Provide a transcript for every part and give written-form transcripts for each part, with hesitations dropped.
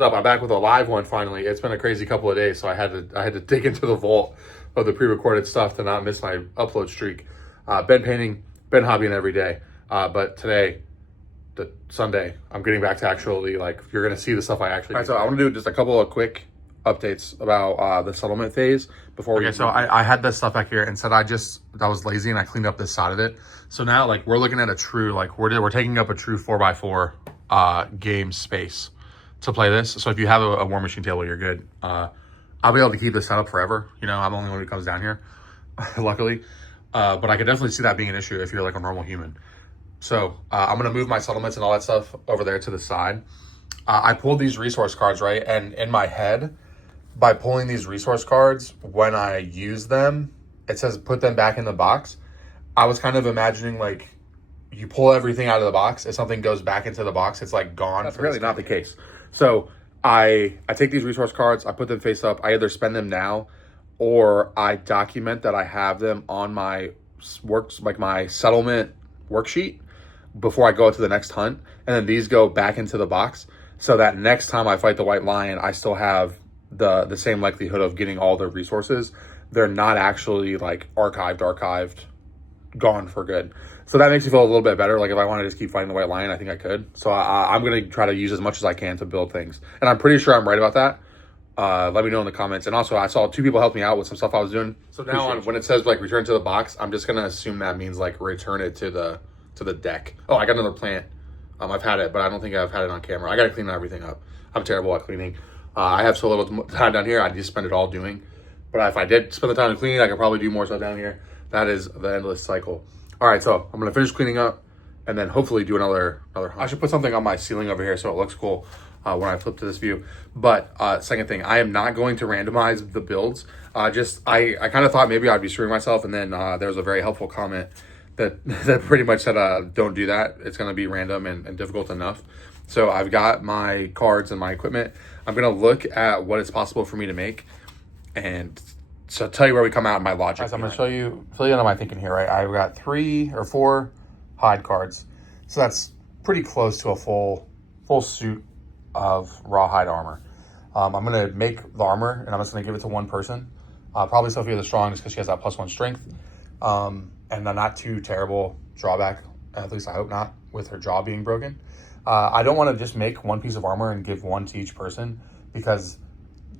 Up, I'm back with a live one finally. It's been a crazy couple of days, so I had to dig into the vault of the pre-recorded stuff to not miss my upload streak. Been painting, been hobbying every day, but today, the Sunday, I'm getting back to actually, like, you're gonna see the stuff I actually. All right, so I want to do just a couple of quick updates about the settlement phase before we. Okay, so I had this stuff back here and said I was lazy and I cleaned up this side of it. So now, like, we're looking at a true, like, we're taking up a true 4x4 game space to play this. So if you have a war machine table, you're good. I'll be able to keep this set up forever. You know, I'm the only one who comes down here, luckily. But I could definitely see that being an issue if you're like a normal human. So I'm gonna move my settlements and all that stuff over there to the side. I pulled these resource cards, right? And in my head, by pulling these resource cards, when I use them, it says put them back in the box. I was kind of imagining, like, you pull everything out of the box. If something goes back into the box, it's like gone. That's really not the case. So I take these resource cards, I put them face up. I either spend them now or I document that I have them on my my settlement worksheet before I go to the next hunt. And then these go back into the box so that next time I fight the white lion, I still have the same likelihood of getting all the resources. They're not actually like archived, gone for good. So that makes me feel a little bit better. Like if I wanted to just keep fighting the white lion, I think I could. So I'm going to try to use as much as I can to build things. And I'm pretty sure I'm right about that. Let me know in the comments. And also I saw 2 people help me out with some stuff I was doing. So now on, when it says like return to the box, I'm just going to assume that means like return it to the deck. Oh, I got another plant. I've had it, but I don't think I've had it on camera. I got to clean everything up. I'm terrible at cleaning. I have so little time down here. I just spend it all doing. But if I did spend the time to clean, I could probably do more stuff down here. That is the endless cycle. All right, so I'm gonna finish cleaning up and then hopefully do another hunt. I should put something on my ceiling over here so it looks cool when I flip to this view. But second thing, I am not going to randomize the builds. I kind of thought maybe I'd be screwing myself, and then there was a very helpful comment that pretty much said don't do that. It's gonna be random and difficult enough. So I've got my cards and my equipment. I'm gonna look at what is possible for me to make and so tell you where we come out in my logic. Right, so I'm going to fill you into my thinking here, right? I've got 3 or 4 hide cards. So that's pretty close to a full suit of rawhide armor. I'm going to make the armor and I'm just going to give it to one person. Probably Sophia the Strong, just because she has that +1 strength. And a not too terrible drawback, at least I hope not, with her jaw being broken. I don't want to just make one piece of armor and give one to each person, because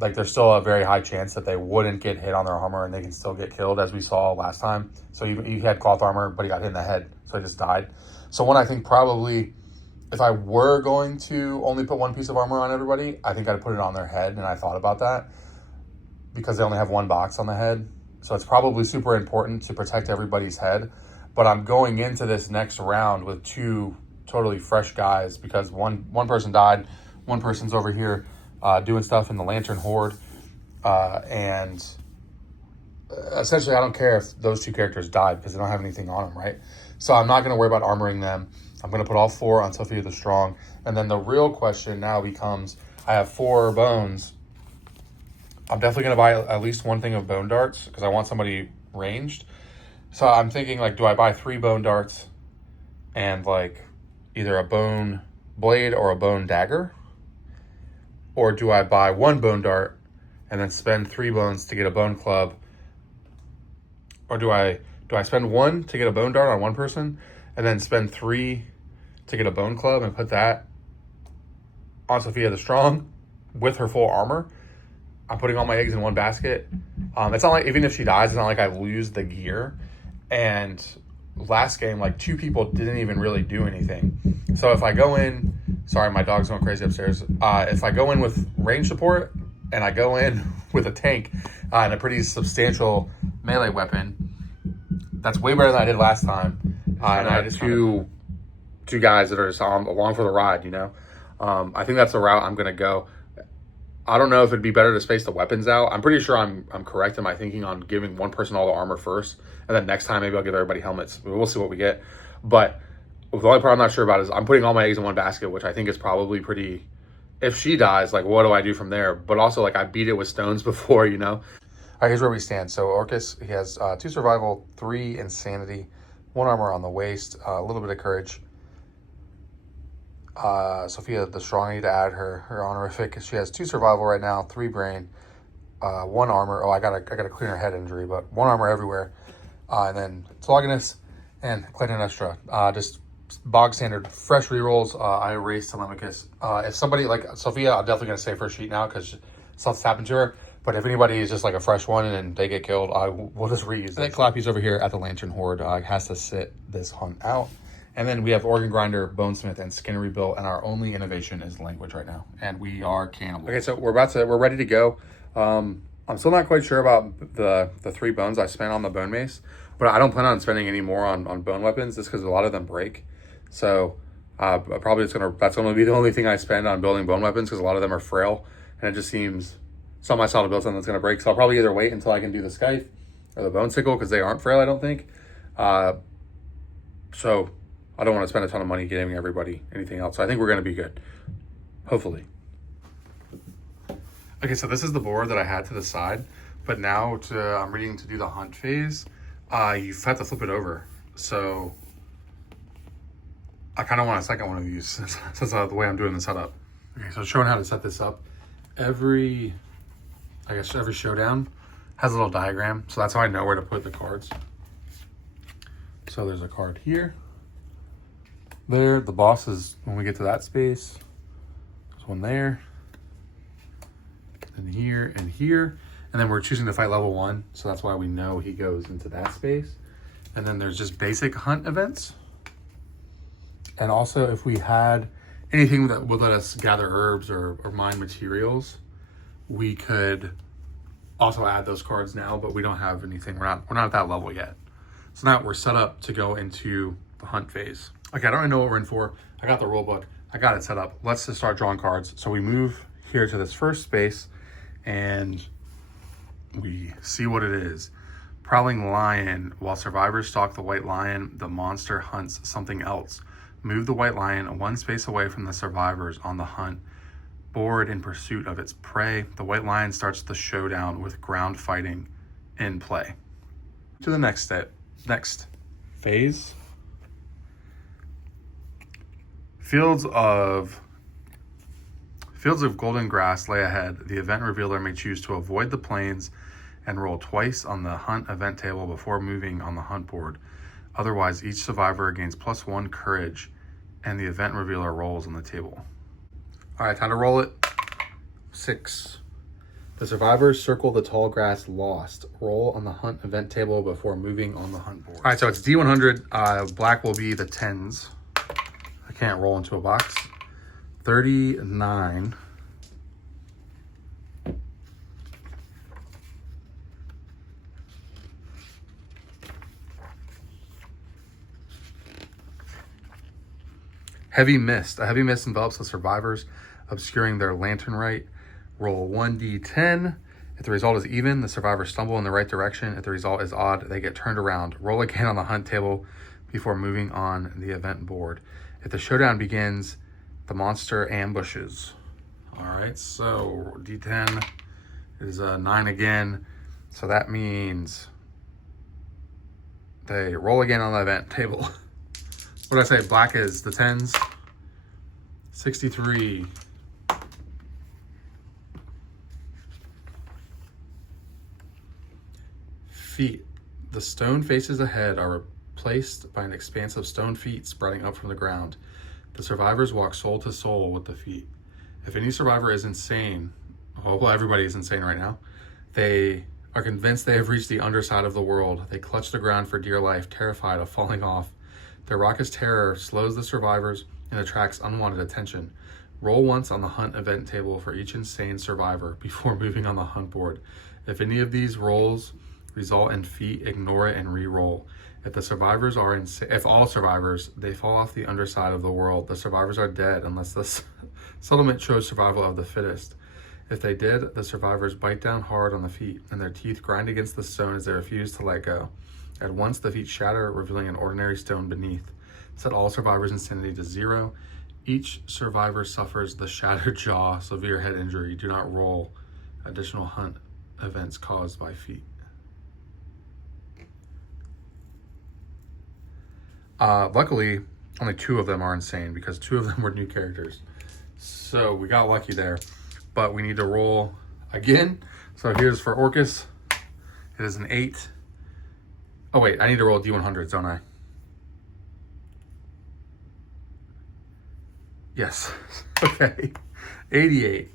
like there's still a very high chance that they wouldn't get hit on their armor and they can still get killed, as we saw last time. So he had cloth armor, but he got hit in the head, so he just died. So one, I think probably if I were going to only put one piece of armor on everybody, I think I'd put it on their head, and I thought about that because they only have 1 box on the head. So it's probably super important to protect everybody's head. But I'm going into this next round with 2 totally fresh guys because one person died, one person's over here doing stuff in the Lantern Horde, and essentially I don't care if those 2 characters died because they don't have anything on them, right? So I'm not going to worry about armoring them. I'm going to put all 4 on Sophia the Strong. And then the real question now becomes, I have 4 bones. I'm definitely going to buy at least 1 thing of bone darts because I want somebody ranged. So I'm thinking, like, do I buy 3 bone darts and like either a bone blade or a bone dagger? Or do I buy 1 bone dart and then spend 3 bones to get a bone club? Or do I spend 1 to get a bone dart on 1 person and then spend 3 to get a bone club and put that on Sophia the Strong with her full armor? I'm putting all my eggs in 1 basket. It's not like, even if she dies, it's not like I lose the gear. And last game, like 2 people didn't even really do anything. So if I go in, sorry, my dog's going crazy upstairs. If I go in with range support and I go in with a tank and a pretty substantial melee weapon, that's way better than I did last time. And I had two guys that are just along for the ride, you know? I think that's the route I'm going to go. I don't know if it'd be better to space the weapons out. I'm pretty sure I'm correct in my thinking on giving 1 person all the armor first, and then next time maybe I'll give everybody helmets. We'll see what we get. But the only part I'm not sure about is I'm putting all my eggs in 1 basket, which I think is probably pretty. If she dies, like, what do I do from there? But also, like, I beat it with stones before, you know? All right, here's where we stand. So Orcus, he has 2 survival, 3 insanity, 1 armor on the waist, a little bit of courage. Sophia the Strong. I need to add her honorific. She has 2 survival right now, 3 brain, 1 armor. Oh, I gotta clean her head injury, but 1 armor everywhere. And then Tologonus and Clytemnestra. Just bog standard fresh rerolls. I erased Telemachus. If somebody like Sophia, I'm definitely gonna save her sheet now because stuff's happened to her. But if anybody is just like a fresh one and they get killed, we'll just reuse it. Clappy's over here at the Lantern Horde. Has to sit this hunt out. And then we have Organ Grinder, Bonesmith, and Skin Rebuilt, and our only innovation is language right now. And we are cannibals. Okay, so we're ready to go. I'm still not quite sure about the 3 bones I spent on the bone mace, but I don't plan on spending any more on bone weapons just because a lot of them break. So probably that's gonna be the only thing I spend on building bone weapons because a lot of them are frail, and it just seems something I saw to build something that's gonna break. So I'll probably either wait until I can do the scythe or the bone sickle because they aren't frail, I don't think. So I don't want to spend a ton of money getting everybody anything else. So I think we're gonna be good, hopefully. Okay, so this is the board that I had to the side, but now I'm ready to do the hunt phase. You have to flip it over. So I kind of want a second one of these since the way I'm doing the setup. Okay, so showing how to set this up. Every showdown has a little diagram, so that's how I know where to put the cards. So there's a card here. There, the boss is when we get to that space. There's one there. And here and here. And then we're choosing to fight level 1, so that's why we know he goes into that space. And then there's just basic hunt events. And also if we had anything that would let us gather herbs or mine materials, we could also add those cards now, but we don't have anything. We're not at that level yet. So now we're set up to go into the hunt phase. Okay, I don't really know what we're in for. I got the rule book. I got it set up. Let's just start drawing cards. So we move here to this first space and we see what it is. Prowling lion. While survivors stalk the white lion, the monster hunts something else. Move the white lion 1 space away from the survivors on the hunt board in pursuit of its prey. The white lion starts the showdown with ground fighting in play. To the next phase. Fields of golden grass lay ahead. The event revealer may choose to avoid the plains and roll twice on the hunt event table before moving on the hunt board. Otherwise, each survivor gains +1 courage and the event revealer rolls on the table. All right, time to roll it. 6. The survivors circle the tall grass lost. Roll on the hunt event table before moving on the hunt board. All right, so it's D100. Black will be the 10s. I can't roll into a box. 39. Heavy mist. A heavy mist envelops the survivors, obscuring their lantern right. Roll 1d10. If the result is even, the survivors stumble in the right direction. If the result is odd, they get turned around. Roll again on the hunt table before moving on the event board. If the showdown begins, the monster ambushes. All right, so D10 is 9 again. So that means they roll again on the event table. What did I say? Black is the 10s. 63. Feet. The stone faces ahead are replaced by an expanse of stone feet spreading up from the ground. The survivors walk soul to soul with the feet. If any survivor is insane, well, everybody is insane right now, they are convinced they have reached the underside of the world. They clutch the ground for dear life, terrified of falling off. Their raucous terror slows the survivors and attracts unwanted attention. Roll once on the hunt event table for each insane survivor before moving on the hunt board. If any of these rolls result in feet, ignore it and re-roll. If all survivors, they fall off the underside of the world. The survivors are dead unless the settlement chose survival of the fittest. If they did, the survivors bite down hard on the feet and their teeth grind against the stone as they refuse to let go. At once, the feet shatter, revealing an ordinary stone beneath. Set all survivors' insanity to 0. Each survivor suffers the shattered jaw, severe head injury. Do not roll additional hunt events caused by feet. Luckily, only 2 of them are insane because 2 of them were new characters. So we got lucky there, but we need to roll again. So here's for Orcus. It is an 8. Oh wait, I need to roll D100s, don't I? Yes. Okay. 88.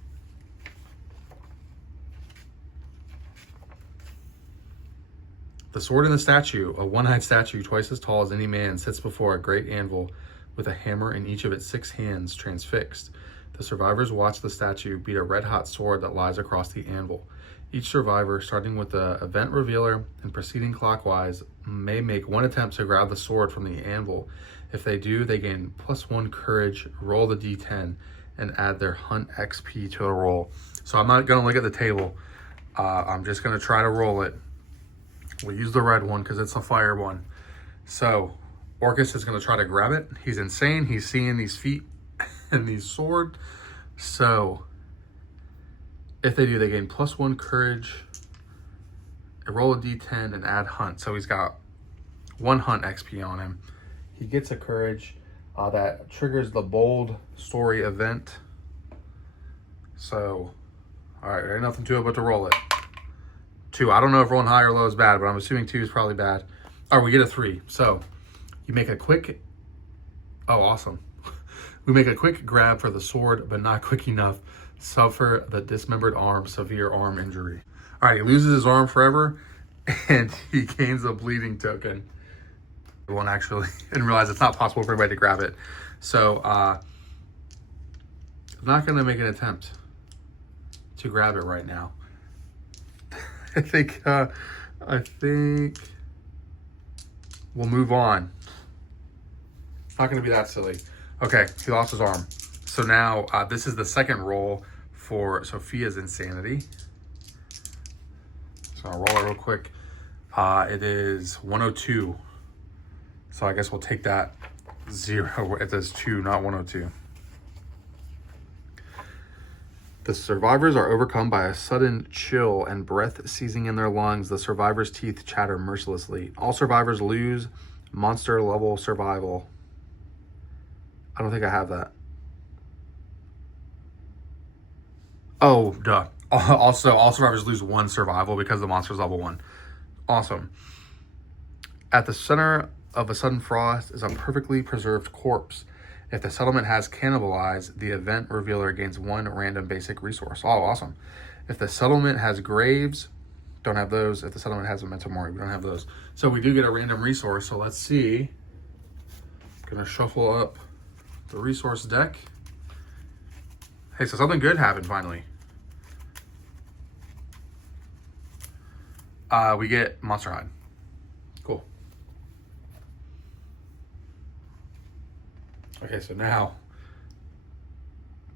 The sword in the statue, a one-eyed statue twice as tall as any man, sits before a great anvil with a hammer in each of its 6 hands transfixed. The survivors watch the statue beat a red-hot sword that lies across the anvil. Each survivor, starting with the event revealer and proceeding clockwise, may make one attempt to grab the sword from the anvil. If they do, they gain +1 courage, roll the d10, and add their hunt XP to the roll. So I'm not going to look at the table. I'm just going to try to roll it. We'll use the red one because it's a fire one. So Orcus is going to try to grab it. He's insane. He's seeing these feet and these sword. So if they do, they gain +1 courage, roll a d10, and add hunt. So he's got 1 hunt XP on him. He gets a courage that triggers the bold story event. So, all right, there's nothing to it but to roll it. 2. I don't know if rolling high or low is bad, but I'm assuming 2 is probably bad. All right, we get a 3. So you make a quick, oh, awesome. We make a quick grab for the sword, but not quick enough. Suffer the dismembered arm, severe arm injury. All right, he loses his arm forever, and he gains a bleeding token. One actually, and realize it's not possible for anybody to grab it. So I'm not gonna make an attempt to grab it right now. I think we'll move on. Not gonna be that silly. Okay, he lost his arm. So now this is the second roll for Sophia's insanity. So I'll roll it real quick. It is 102. So I guess we'll take that 0. It says 2, not 102. The survivors are overcome by a sudden chill and breath seizing in their lungs. The survivors' teeth chatter mercilessly. All survivors lose monster level survival. I don't think I have that. Oh, duh. Also, all survivors lose 1 survival because the monster's level 1. Awesome. At the center of a sudden frost is a perfectly preserved corpse. If the settlement has cannibalized, the event revealer gains 1 random basic resource. Oh, awesome. If the settlement has graves, don't have those. If the settlement has a memento mori, we don't have those. So we do get a random resource. So let's see. I'm gonna shuffle up the resource deck. Hey, so something good happened finally. We get monster hide. Cool. Okay, so now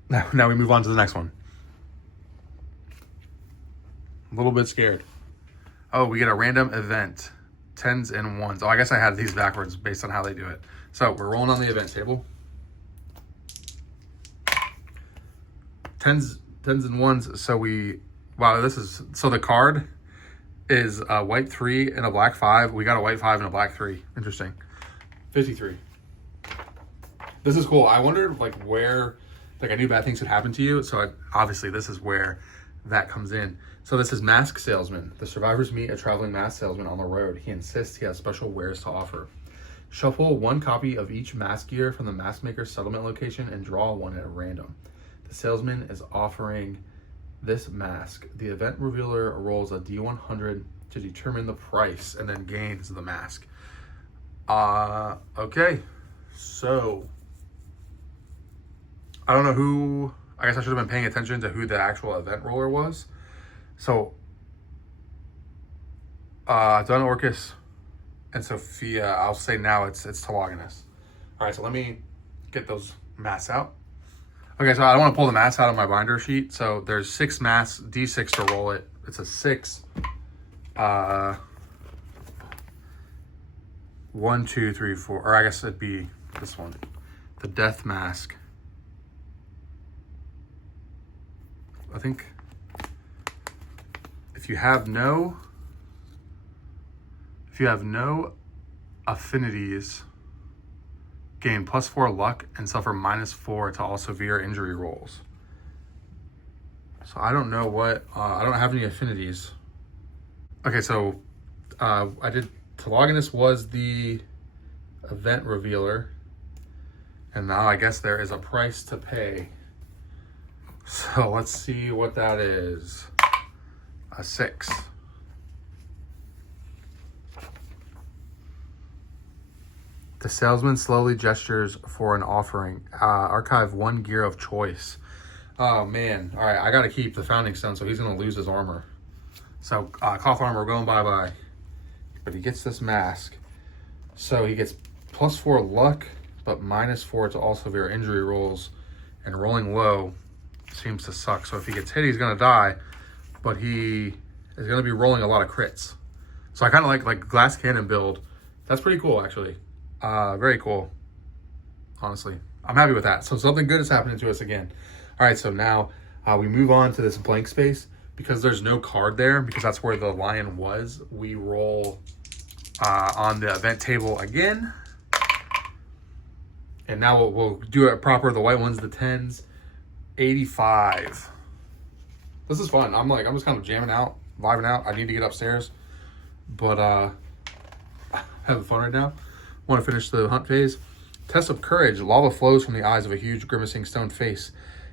we move on to the next one. A little bit scared. Oh, we get a random event. 10s and 1s. Oh, I guess I had these backwards based on how they do it. So we're rolling on the event table. 10s and 1s. So so the card is a white 3 and a black 5. We got a white 5 and a black 3. Interesting. 53. This is cool. I wondered where I knew bad things could happen to you. So obviously this is where that comes in. So this is Mask Salesman. The survivors meet a traveling mask salesman on the road. He insists he has special wares to offer. Shuffle 1 copy of each mask gear from the mask maker's settlement location and draw 1 at random. The salesman is offering this mask. The event revealer rolls a D100 to determine the price and then gains the mask. Okay. So I don't know who, I guess I should have been paying attention to who the actual event roller was. So done Orcus and Sophia. I'll say now it's Telegonus. All right, so let me get those masks out. Okay, so I don't want to pull the mask out of my binder sheet. So there's 6 masks, D6 to roll it. It's a 6. 1, 2, 3, 4, or I guess it'd be this one, the death mask. I think if you have no affinities, gain +4 luck and suffer -4 to all severe injury rolls. So I don't know what, I don't have any affinities. Okay, so I did, to log in, this was the event revealer. And now I guess there is a price to pay. So let's see what that is. A 6. The salesman slowly gestures for an offering. Archive 1 gear of choice. Oh man. All right, I got to keep the founding stone, so he's going to lose his armor. So cloth armor, going bye-bye. But he gets this mask. So he gets +4 luck, but -4 to all severe injury rolls. And rolling low seems to suck. So if he gets hit, he's going to die. But he is going to be rolling a lot of crits. So I kind of like glass cannon build. That's pretty cool, actually. Very cool. Honestly, I'm happy with that. So something good is happening to us again. All right, so now we move on to this blank space. Because there's no card there, because that's where the lion was, we roll on the event table again. And now we'll do it proper. The white one's the 10s. 85. This is fun. I'm just kind of jamming out, vibing out. I need to get upstairs. But having fun right now. Want to finish the hunt phase. Test of courage. Lava flows from the eyes of a huge grimacing stone face.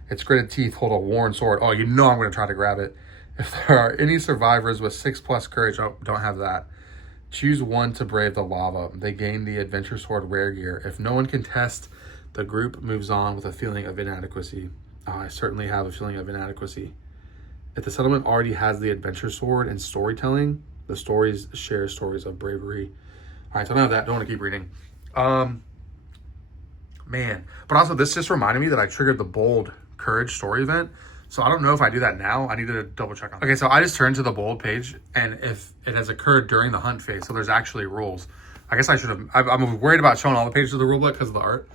Its gritted teeth hold a worn sword. Oh, you know I'm going to try to grab it. If there are any survivors with 6+ courage, oh, don't have that. Choose one to brave the lava. They gain the adventure sword rare gear. If no one can test, the group moves on with a feeling of inadequacy. I certainly have a feeling of inadequacy. If the settlement already has the adventure sword and storytelling, the stories share stories of bravery. All right, so I don't have that. Don't want to keep reading. Man. But also, this just reminded me that I triggered the bold courage story event. So I don't know if I do that now. I need to double check on that. Okay, so I just turned to the bold page, and if it has occurred during the hunt phase, so there's actually rules. I guess I should have, I'm worried about showing all the pages of the rulebook because of the art.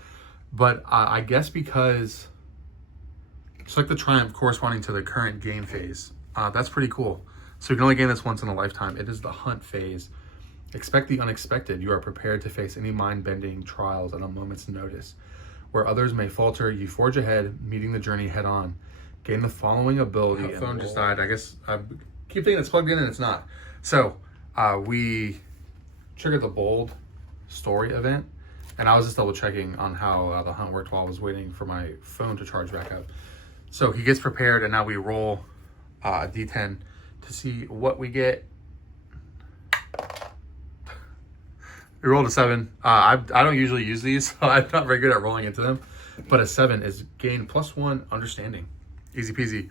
But I guess because select the triumph corresponding to the current game phase. That's pretty cool. So you can only gain this once in a lifetime. It is the hunt phase. Expect the unexpected. You are prepared to face any mind-bending trials at a moment's notice. Where others may falter, you forge ahead, meeting the journey head on. Gain the following ability. My phone just died. I guess I keep thinking it's plugged in and it's not. So we triggered the bold story event, and I was just double checking on how the hunt worked while I was waiting for my phone to charge back up. So he gets prepared, and now we roll a d10 to see what we get. We rolled a 7. I don't usually use these, so I'm not very good at rolling into them. But a 7 is gain +1 understanding. Easy peasy.